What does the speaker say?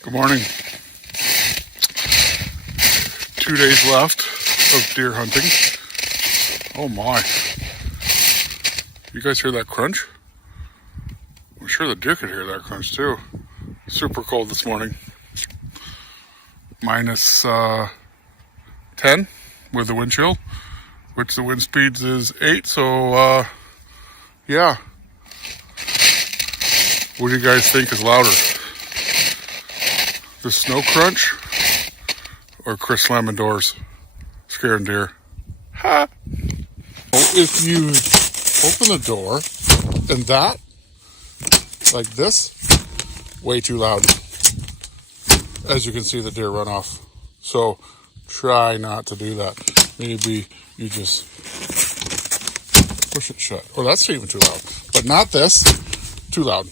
Good morning. 2 days left of deer hunting. Oh my. You guys hear that crunch? I'm sure the deer could hear that crunch too. Super cold this morning. Minus 10 with the wind chill, which the wind speeds is 8. So yeah. What do you guys think is louder? The snow crunch or Chris slamming doors, scaring deer? Ha! If you open the door and that, like this, way too loud. As you can see, the deer run off. So try not to do that. Maybe you just push it shut. Or that's even too loud. But not this, too loud.